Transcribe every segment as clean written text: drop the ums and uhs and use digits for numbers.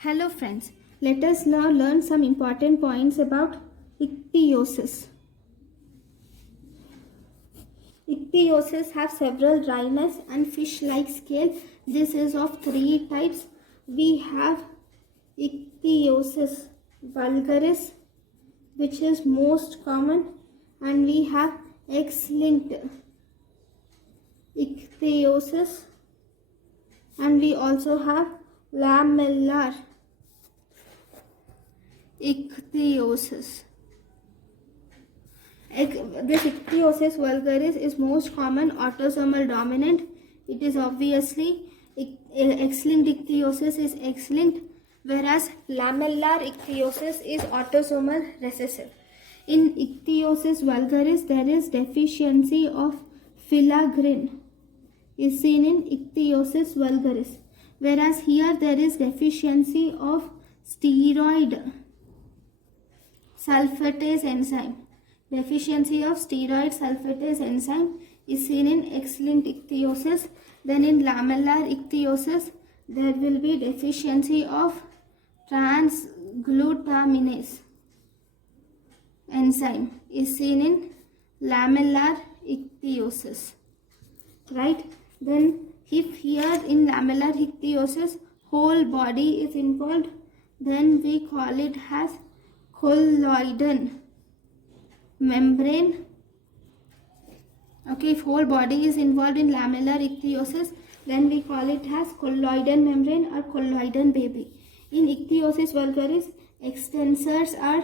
Hello friends, let us now learn some important points about icthyosis. Icthyosis have several dryness and fish-like scale. This is of three types. We have icthyosis vulgaris, which is most common, and we have X-linked icthyosis, and we also have lamellar icthyosis. This icthyosis vulgaris is most common autosomal dominant. It is obviously X-linked icthyosis is X-linked, whereas lamellar icthyosis is autosomal recessive. In icthyosis vulgaris, there is deficiency of filaggrin is seen in icthyosis vulgaris, whereas here there is deficiency of steroid sulfatase enzyme. Deficiency of steroid sulfatase enzyme is seen in X-linked icthyosis. Then in lamellar icthyosis, there will be deficiency of transglutaminase enzyme is seen in lamellar ichthyosis, right? Then if here in lamellar ichthyosis whole body is involved, then we call it as colloidal membrane. Okay, if whole body is involved in lamellar ichthyosis, then we call it as colloidal membrane or colloidal baby. In ichthyosis vulgaris, extensors are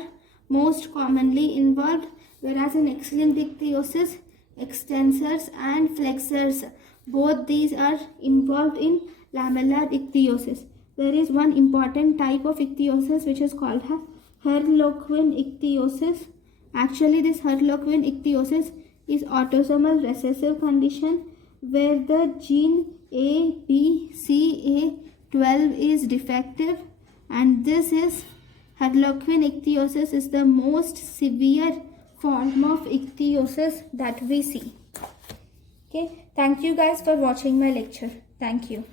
most commonly involved, whereas in X-linked ichthyosis, extensors and flexors, both these are involved in lamellar ichthyosis. There is one important type of ichthyosis which is called Harlequin ichthyosis. Actually, this Harlequin ichthyosis is autosomal recessive condition where the gene ABCA12 is defective, and this is Harlequin ichthyosis is the most severe form of ichthyosis that we see. Okay, thank you guys for watching my lecture. Thank you.